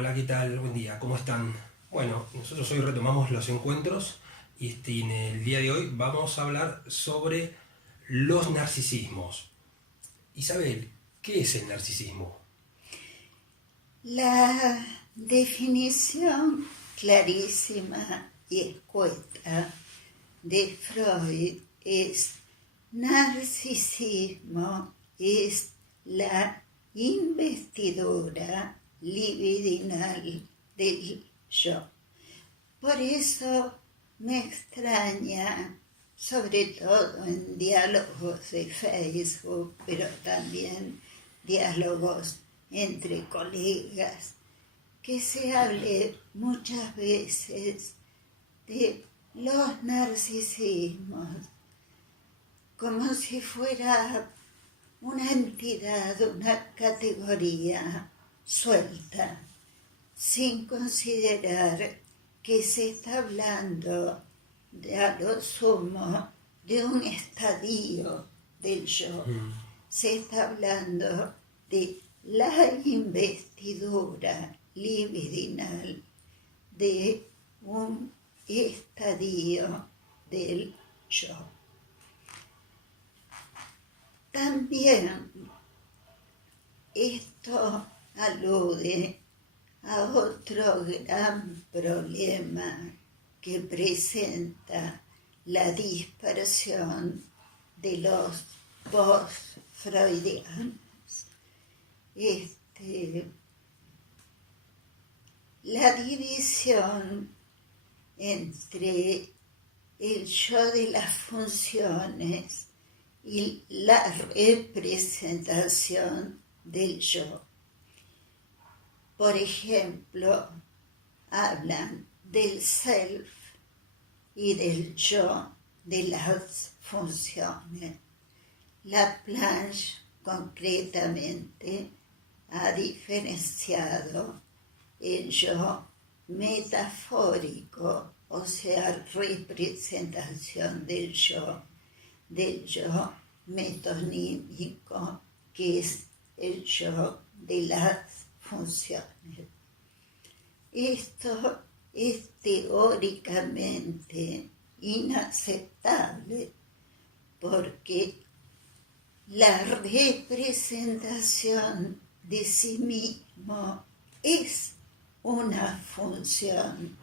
Hola, ¿qué tal? Buen día, ¿cómo están? Bueno, nosotros hoy retomamos los encuentros y en el día de hoy vamos a hablar sobre los narcisismos. Isabel, ¿qué es el narcisismo? La definición clarísima y escueta de Freud es: narcisismo es la investidura libidinal del yo. Por eso me extraña, sobre todo en diálogos de Facebook, pero también diálogos entre colegas, que se hable muchas veces de los narcisismos como si fuera una entidad, una categoría suelta, sin considerar que se está hablando a lo sumo de un estadio del yo. Se está hablando de la investidura libidinal de un estadio del yo. También esto alude a otro gran problema que presenta la dispersión de los post-freudianos. La división entre el yo de las funciones y la representación del yo. Por ejemplo, hablan del self y del yo de las funciones. Laplanche, concretamente, ha diferenciado el yo metafórico, o sea, representación del yo metonímico, que es el yo de las funciones. Esto es teóricamente inaceptable porque la representación de sí mismo es una función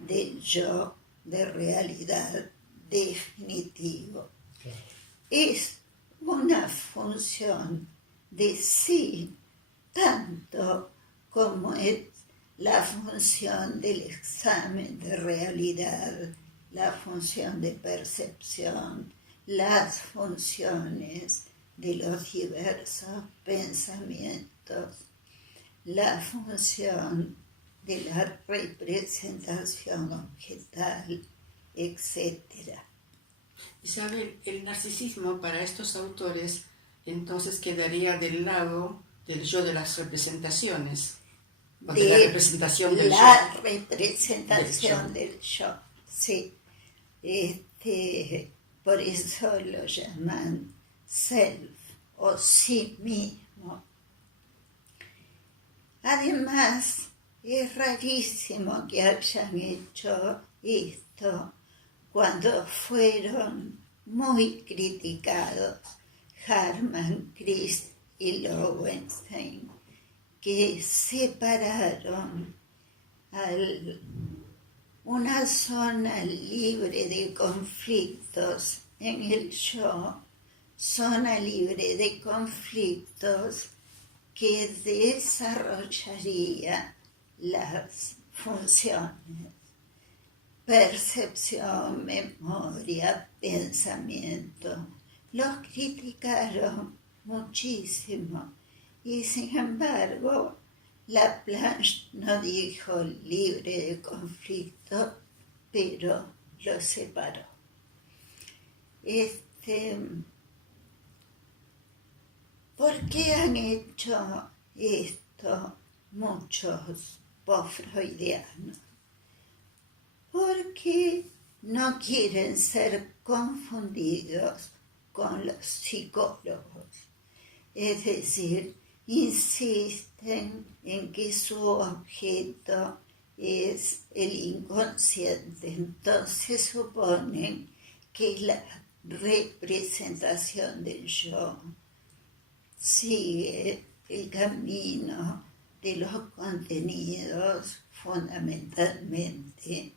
del yo de realidad definitivo. Es una función de sí, tanto como es la función del examen de realidad, la función de percepción, las funciones de los diversos pensamientos, la función de la representación objetal, etc. Isabel, el narcisismo para estos autores entonces quedaría del lado del yo de las representaciones, o de la representación del la yo. representación del yo, sí. Por eso lo llaman self o sí mismo. Además, es rarísimo que hayan hecho esto cuando fueron muy criticados Harman, Christ y Lowenstein, que separaron una zona libre de conflictos en el yo, zona libre de conflictos que desarrollaría las funciones: percepción, memoria, pensamiento. Los criticaron muchísimo y sin embargo Laplanche no dijo libre de conflicto, pero lo separó. ¿Por qué han hecho esto muchos post-freudianos? Porque no quieren ser confundidos con los psicólogos. Es decir, insisten en que su objeto es el inconsciente. Entonces suponen que la representación del yo sigue el camino de los contenidos fundamentalmente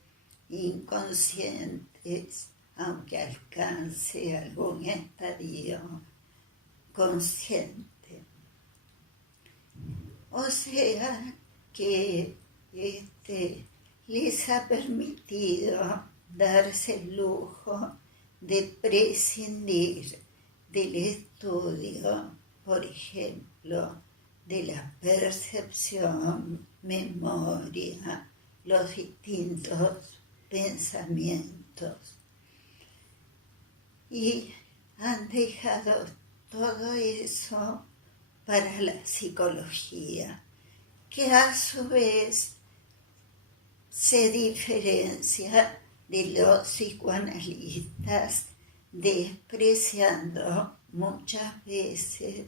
inconscientes, aunque alcance algún estadio consciente. O sea que les ha permitido darse el lujo de prescindir del estudio, por ejemplo, de la percepción, memoria, los distintos pensamientos. Y han dejado todo eso para la psicología, que a su vez se diferencia de los psicoanalistas, despreciando muchas veces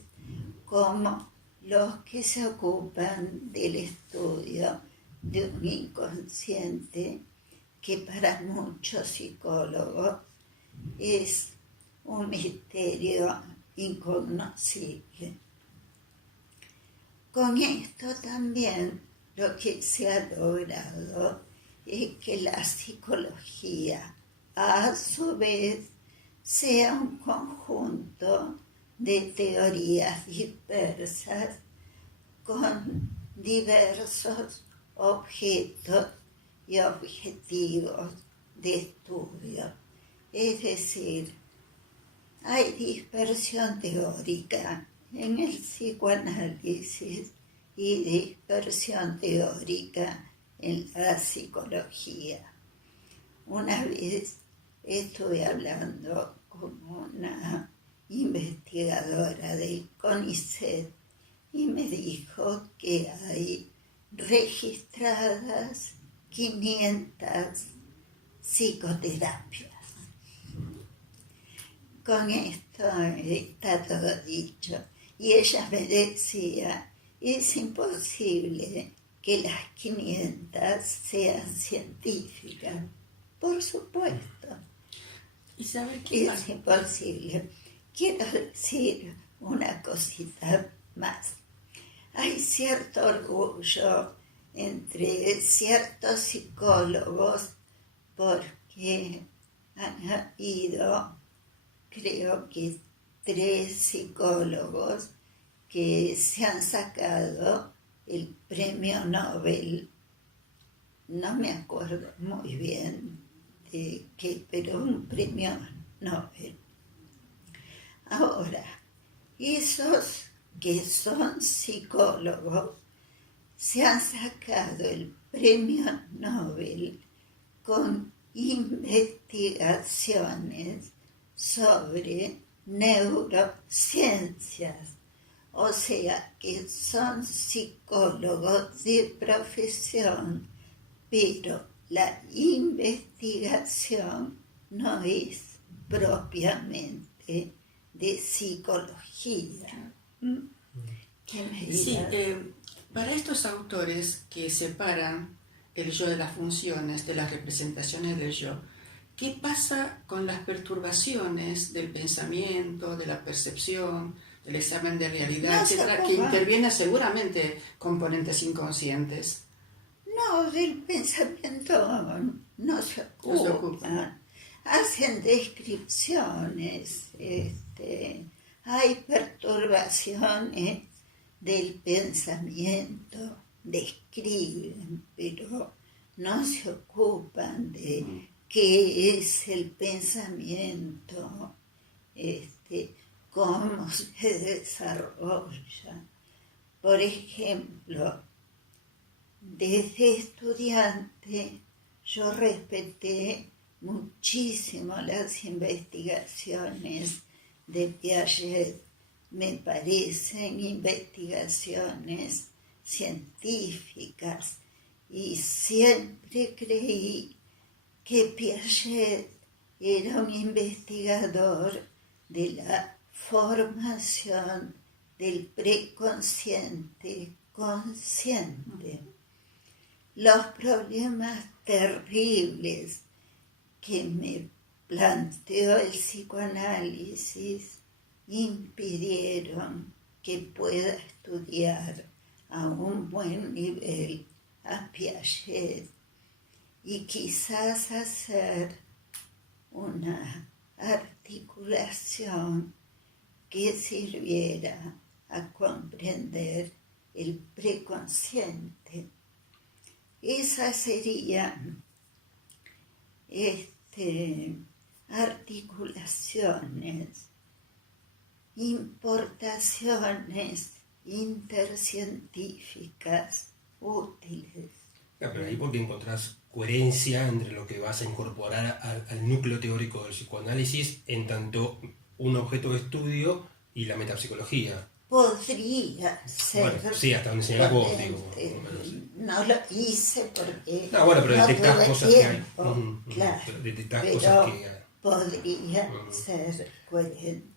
como los que se ocupan del estudio de un inconsciente que para muchos psicólogos es un misterio incognoscible. Con esto también lo que se ha logrado es que la psicología, a su vez, sea un conjunto de teorías dispersas con diversos objetos y objetivos de estudio. Es decir, hay dispersión teórica en el psicoanálisis y dispersión teórica en la psicología. Una vez estuve hablando con una investigadora del CONICET y me dijo que hay registradas 500 psicoterapias. Con esto está todo dicho. Y ella me decía, es imposible que las 500 sean científicas. Por supuesto. Isabel, ¿qué es imposible. Quiero decir una cosita más. Hay cierto orgullo entre ciertos psicólogos porque han habido, creo que 3 psicólogos que se han sacado el premio Nobel. No me acuerdo muy bien de qué, pero un premio Nobel. Ahora, esos que son psicólogos se han sacado el premio Nobel con investigaciones sobre neurociencias, o sea que son psicólogos de profesión, pero la investigación no es propiamente de psicología. ¿Qué me dirás? Sí, para estos autores que separan el yo de las funciones, de las representaciones del yo, ¿qué pasa con las perturbaciones del pensamiento, de la percepción, del examen de realidad, etcétera, que intervienen seguramente componentes inconscientes? No, del pensamiento no se ocupan. Hacen descripciones, hay perturbaciones del pensamiento, describen, pero no se ocupan de qué es el pensamiento, cómo se desarrolla. Por ejemplo, desde estudiante yo respeté muchísimo las investigaciones de Piaget. Me parecen investigaciones científicas y siempre creí que Piaget era un investigador de la formación del preconsciente consciente. Los problemas terribles que me planteó el psicoanálisis impidieron que pueda estudiar a un buen nivel a Piaget y quizás hacer una articulación que sirviera a comprender el preconsciente. Esas serían articulaciones, importaciones intercientíficas útiles. Pero ahí porque encontrás coherencia entre lo que vas a incorporar al núcleo teórico del psicoanálisis en tanto un objeto de estudio y la metapsicología. Podría ser. Bueno, sí, hasta donde señalás vos, digo. No lo hice porque no, pero detectás tuve cosas tiempo, que hay. claro, Pero detectás pero cosas que hay. podría ser coherente.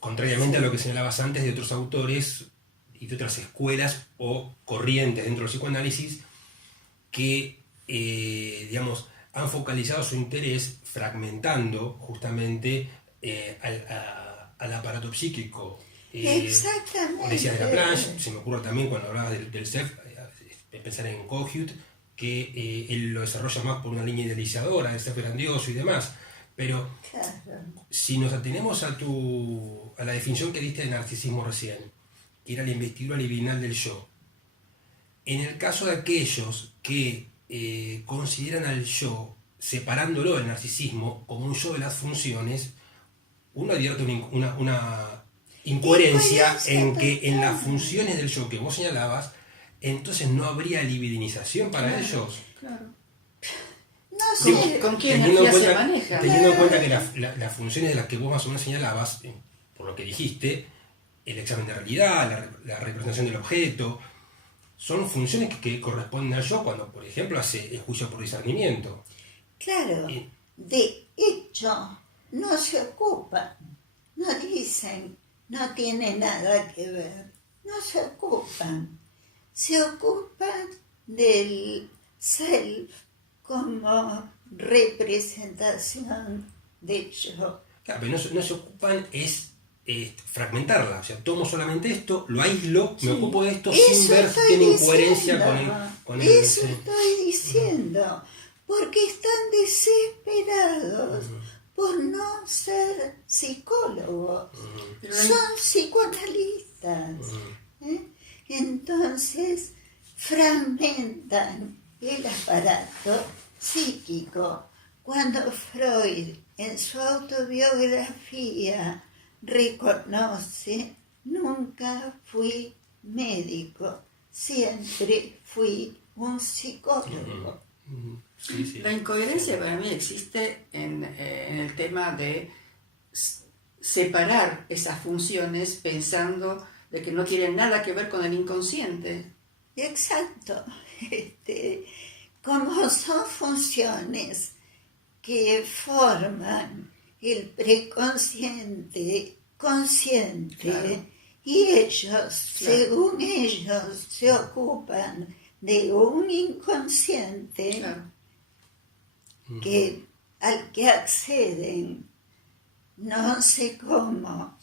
Contrariamente a lo que señalabas antes de otros autores y de otras escuelas o corrientes dentro del psicoanálisis que, digamos, han focalizado su interés fragmentando justamente al aparato psíquico. Exactamente. Decías de Laplanche, se me ocurre también cuando hablabas del self, pensar en Kohut, que él lo desarrolla más por una línea idealizadora, del self grandioso y demás. Pero claro, si nos atenemos a la definición que diste de narcisismo recién, que era la investidura libidinal del yo, en el caso de aquellos que consideran al yo, separándolo del narcisismo como un yo de las funciones, uno advierte una incoherencia en que en las funciones del yo que vos señalabas, entonces no habría libidinización para ellos. Claro. no Digo, sé, ¿con qué teniendo en energía se cuenta- maneja? Teniendo en cuenta que las funciones de las que vos más o menos señalabas, por lo que dijiste, el examen de realidad, la representación del objeto, son funciones que corresponden al yo cuando, por ejemplo, hace el juicio por discernimiento. claro, Y- de hecho, no se ocupan, no dicen, no tiene nada que ver, no se ocupan del self como representación del yo. Claro, pero no se ocupan es fragmentarla, o sea, tomo solamente esto, lo aíslo, me ocupo de esto sin Eso ver si estoy tiene incoherencia diciendo, con el eso sí. estoy diciendo, porque están desesperados por no ser psicólogos, Pero son psicoanalistas. ¿eh? Entonces fragmentan el aparato psíquico. Cuando Freud en su autobiografía reconoce, nunca fui médico, siempre fui un psicólogo. Sí. La incoherencia para mí existe en el tema de separar esas funciones pensando de que no tienen nada que ver con el inconsciente. Exacto. Como son funciones que forman el preconsciente consciente, Claro. y ellos, Claro. según ellos, se ocupan de un inconsciente Claro. al que acceden, no sé cómo,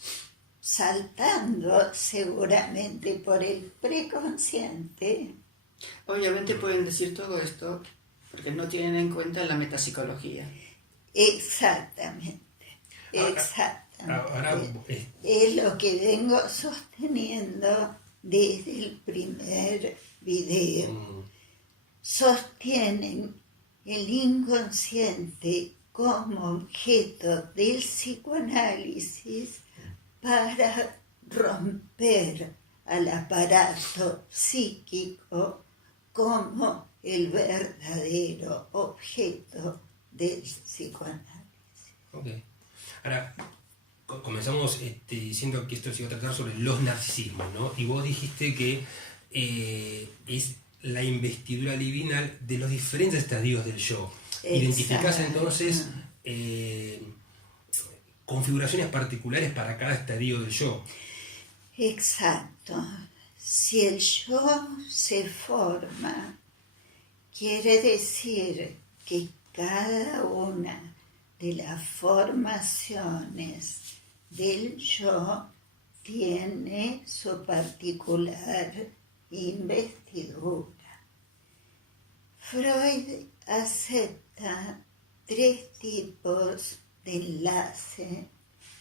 saltando seguramente por el preconsciente. Obviamente pueden decir todo esto porque no tienen en cuenta la metapsicología. Exactamente. Ahora, Es lo que vengo sosteniendo desde el primer video. Sostienen el inconsciente como objeto del psicoanálisis para romper al aparato psíquico como el verdadero objeto del psicoanálisis. Ok. Ahora, comenzamos diciendo que esto se iba a tratar sobre los narcisismos, ¿no? Y vos dijiste que es la investidura libidinal de los diferentes estadios del yo. Identificás entonces configuraciones particulares para cada estadio del yo. Exacto. Si el yo se forma, quiere decir que cada una de las formaciones del yo tiene su particular investidura. Freud acepta 3 tipos de enlace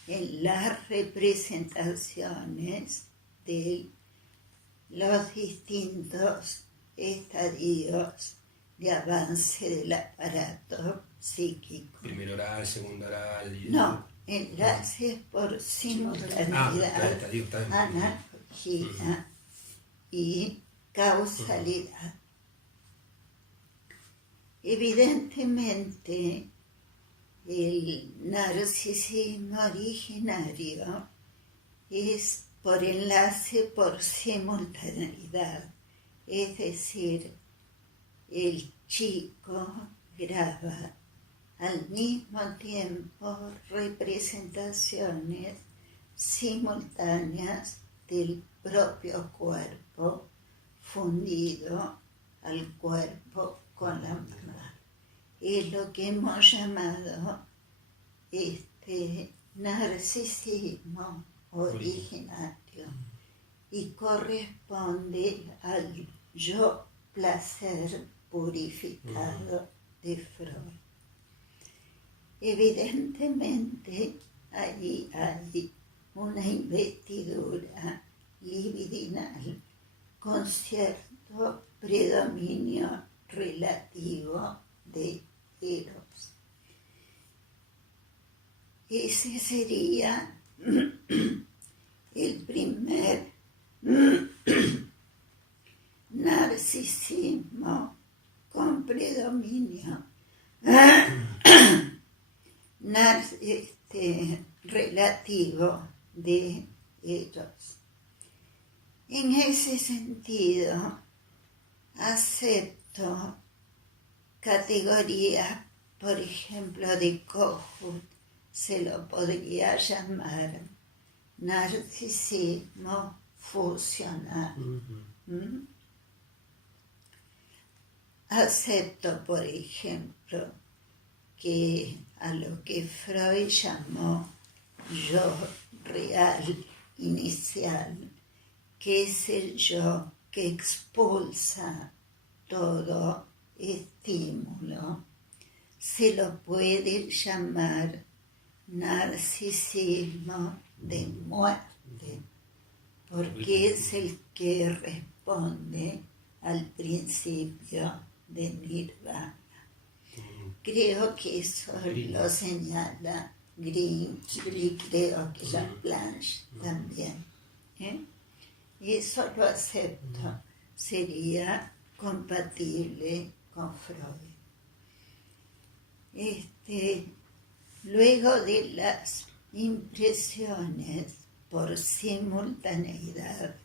en las representaciones de los distintos estadios de avance del aparato psíquico. Primero oral, segundo oral. No, enlaces por simultaneidad, analogía y causalidad. Evidentemente, el narcisismo originario es por enlace por simultaneidad, es decir, el chico graba al mismo tiempo representaciones simultáneas del propio cuerpo fundido al cuerpo con la mamá. Es lo que hemos llamado narcisismo originario y corresponde al yo placer purificado de Freud. Evidentemente, allí hay una investidura libidinal con cierto predominio relativo de Eros. Ese sería el primer narcisismo con predominio relativo de Eros. En ese sentido, acepto categorías, por ejemplo, de Kohut, se lo podría llamar narcisismo fusional. Acepto, por ejemplo, que a lo que Freud llamó yo real inicial, que es el yo que expulsa todo estímulo, se lo puede llamar narcisismo de muerte, porque es el que responde al principio de Nirvana. Creo que eso lo señala Green y creo que Laplanche también. Eso lo acepto, sería compatible con Freud. Luego de las impresiones por simultaneidad,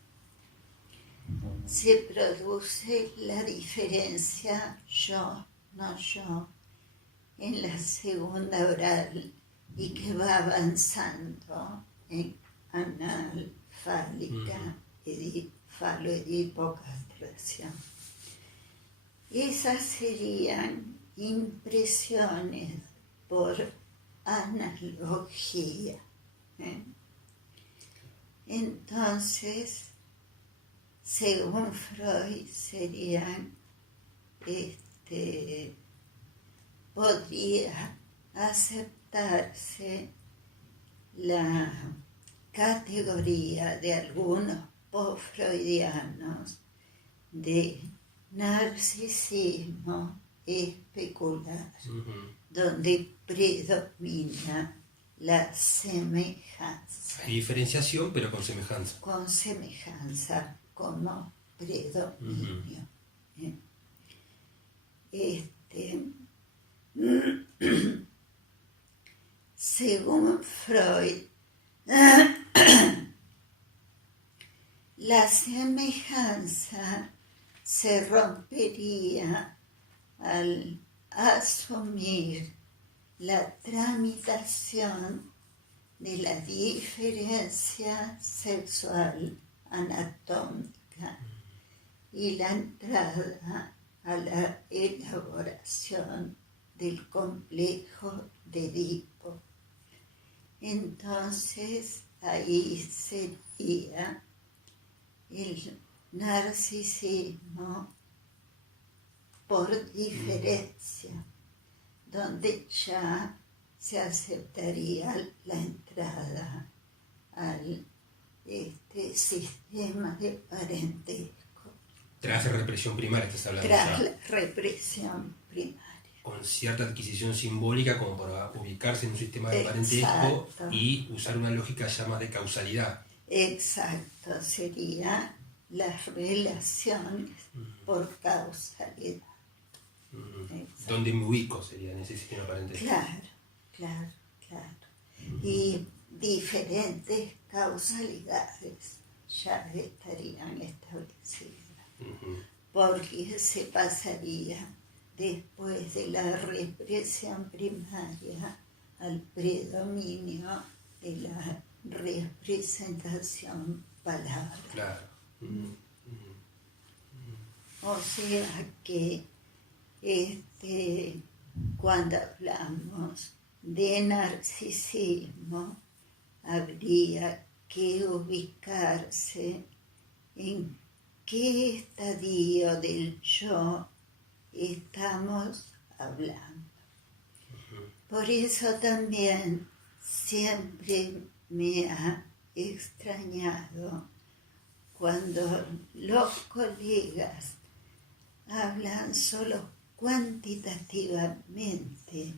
se produce la diferencia yo, no yo, en la segunda oral y que va avanzando en anal, fálica, falo-edipo-castración. Esas serían impresiones por analogía. Entonces, según Freud, serían, podría aceptarse la categoría de algunos post-freudianos de narcisismo especular, donde predomina la semejanza. Hay diferenciación, pero con semejanza. Con semejanza, como predominio. Según Freud, la semejanza se rompería al asumir la tramitación de la diferencia sexual anatómica y la entrada a la elaboración del complejo de Edipo. Entonces ahí sería el narcisismo por diferencia, donde ya se aceptaría la entrada al sistema de parentesco. Tras la represión primaria, estás hablando Tras ya. la represión primaria. Con cierta adquisición simbólica como para ubicarse en un sistema de parentesco. Exacto. Y usar una lógica ya más de causalidad. Exacto, sería las relaciones por causalidad. Exacto. ¿Dónde me ubico sería en ese sistema parentesco? Claro. Y diferentes causalidades ya estarían establecidas. Porque se pasaría después de la represión primaria al predominio de la representación palabra. Claro. O sea que cuando hablamos de narcisismo, habría que ubicarse en qué estadio del yo estamos hablando. Por eso también siempre me ha extrañado cuando los colegas hablan solo cuantitativamente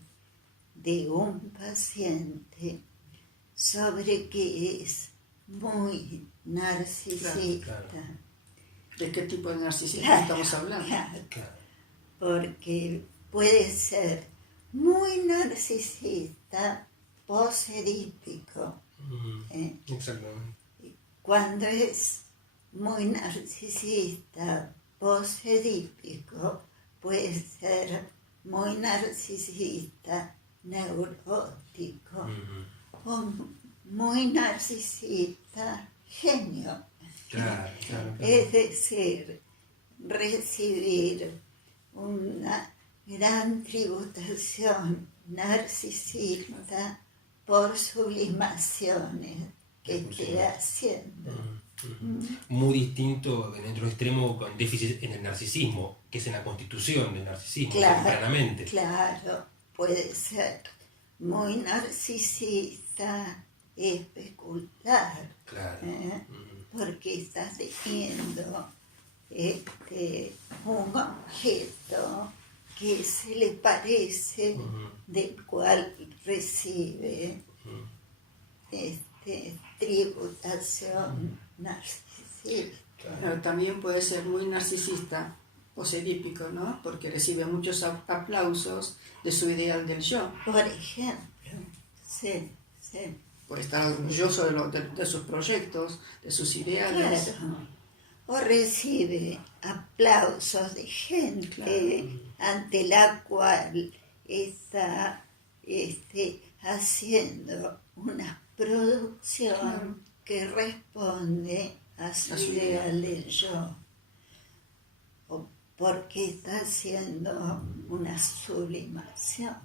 de un paciente sobre que es muy narcisista. Claro. ¿De qué tipo de narcisismo Claro, estamos hablando? claro. Claro. Porque puede ser muy narcisista, posedípico. Exactamente. Cuando es muy narcisista, posedípico, puede ser muy narcisista, neurótico, o muy narcisista, genio. Claro. Es decir, recibir una gran tributación narcisista por sublimaciones que esté haciendo. Muy distinto en otro extremo con déficit en el narcisismo, que es en la constitución del narcisismo, claramente. Claro, puede ser muy narcisista, especular, Claro. porque estás teniendo un objeto que se le parece, del cual recibe tributación narcisista. Pero también puede ser muy narcisista, posedípico, ¿no? Porque recibe muchos aplausos de su ideal del yo. Por ejemplo, sí. Por estar orgulloso de sus proyectos, de sus ideales. Claro. O recibe aplausos de gente ante la cual está haciendo una producción que responde a su ideal del yo, o porque está haciendo una sublimación.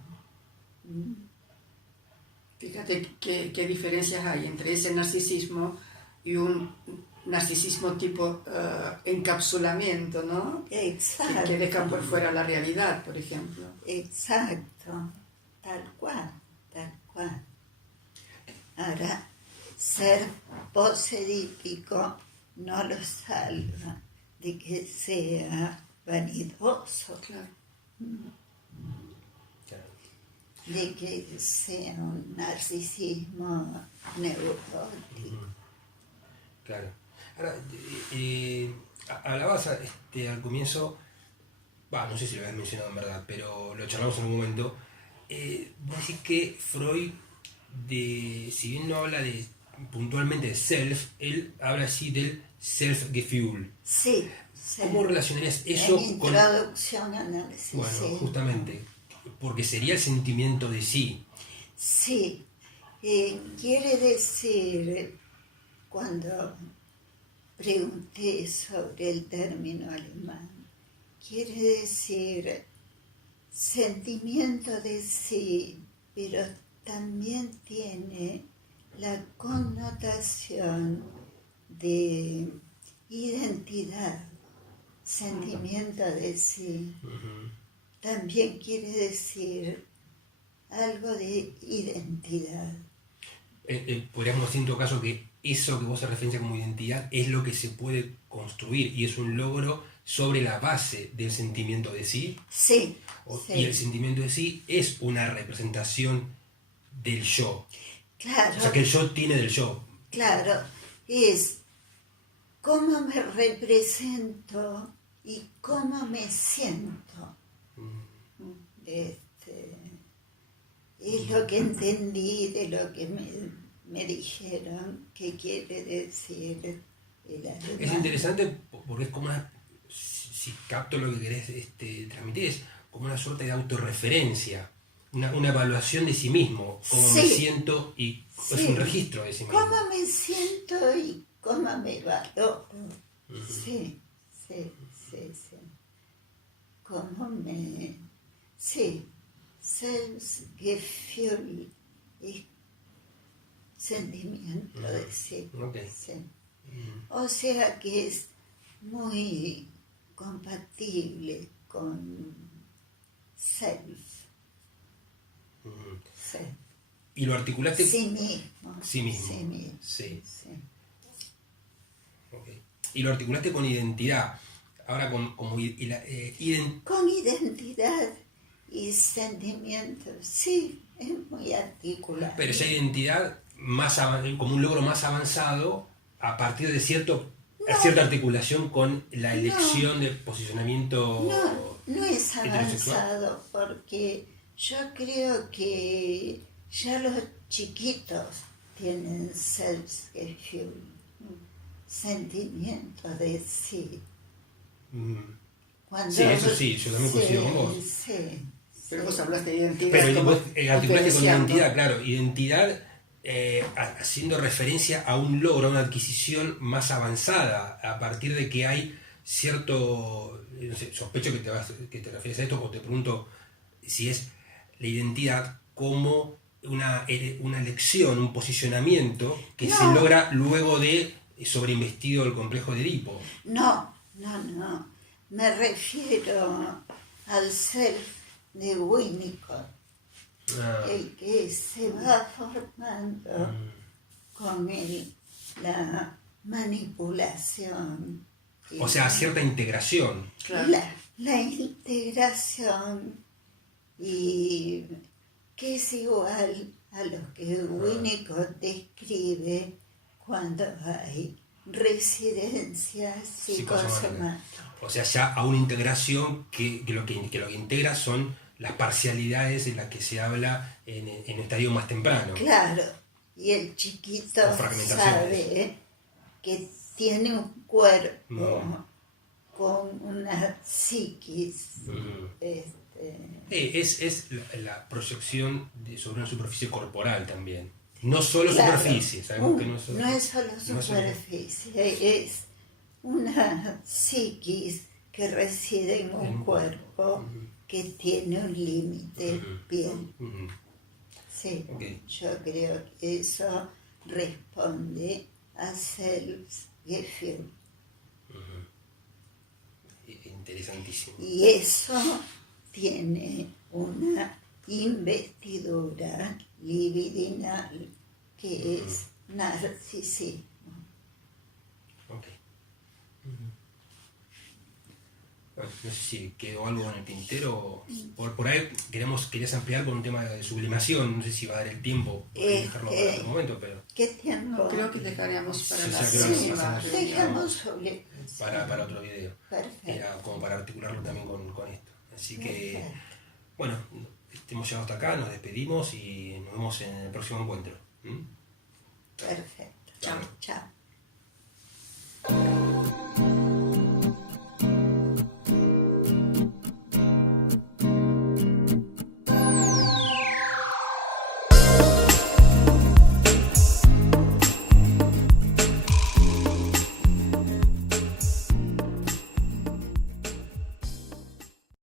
Fíjate qué diferencias hay entre ese narcisismo y un narcisismo tipo encapsulamiento, ¿no? Exacto. Que deja por fuera la realidad, por ejemplo. Exacto, tal cual. Ahora, ser posedípico no lo salva de que sea vanidoso, Claro. de que sea un narcisismo neurótico. Claro. Ahora, hablabas al comienzo, no sé si lo habías mencionado en verdad, pero lo charlamos en un momento. Vos decís que Freud, si bien no habla puntualmente de self, él habla así del self-Gefühl. Sí. ¿Cómo relacionarías eso con...? Introducción al narcisismo. Bueno, justamente, porque sería el sentimiento de sí. Sí, Quiere decir, cuando pregunté sobre el término alemán, quiere decir sentimiento de sí, pero también tiene la connotación de identidad, sentimiento de sí. También quiere decir algo de identidad. Podríamos decir en todo caso que eso que vos haces referencia como identidad es lo que se puede construir y es un logro sobre la base del sentimiento de sí. Sí. Y el sentimiento de sí es una representación del yo. Claro. O sea, que el yo tiene del yo. Claro, es cómo me represento y cómo me siento. Es lo que entendí de lo que me dijeron que quiere decir el alemán. Es interesante porque es como una, si capto lo que querés transmitir, es como una suerte de autorreferencia, una evaluación de sí mismo, cómo me siento y es un registro de sí mismo. Cómo me siento y cómo me valoro. Sí. Cómo me... Sí. Selbstgefühl es sentimiento de sí. Okay. Sí. O sea que es muy compatible con self. Sí. ¿Y lo articulaste? Sí mismo. Sí mismo. Sí mismo. Sí. Sí. Okay. Y lo articulaste con identidad. Ahora con identidad y sentimiento, sí, es muy articulado. Pero esa identidad como un logro más avanzado a partir de cierta articulación con la elección de posicionamiento. No es avanzado porque yo creo que ya los chiquitos tienen Selbstgefühl, sentimiento de sí. Sí, eso sí, yo también coincido con vos. Sí. Pero vos hablaste de identidad. Pero vos articulaste con diferenciando. identidad, claro, identidad haciendo referencia a un logro, a una adquisición más avanzada, a partir de que hay cierto, no sé, sospecho que te refieres a esto, o te pregunto si es la identidad como una elección, un posicionamiento que se logra luego de sobreinvestido del complejo de Edipo. No. Me refiero al self de Winnicott, el que se va formando con la manipulación. O sea, cierta integración. Claro. La integración y que es igual a lo que Winnicott describe cuando hay residencias psicosomáticas. O sea, ya a una integración que lo que integra son las parcialidades de las que se habla en un estadio más temprano. Claro, y el chiquito sabe que tiene un cuerpo con una psiquis. Es la proyección sobre una superficie corporal también. No solo superficie, sabemos que no es solo superficie, es una psiquis que reside en un cuerpo que tiene un límite bien. Sí, yo creo que eso responde a Selbstgefühl. Interesantísimo. Y eso tiene una investidura libidinal que es narcisismo. Ok. Bueno, no sé si quedó algo en el tintero. Por ahí querías ampliar con un tema de sublimación. No sé si va a dar el tiempo para dejarlo para otro momento, pero. ¿Qué tiempo? Creo que dejaremos para la próxima. dejamos para otro video. Perfecto. Era como para articularlo también con esto. Así que, bueno, hemos llegado hasta acá, nos despedimos y nos vemos en el próximo encuentro. Perfecto. Chao. Chao.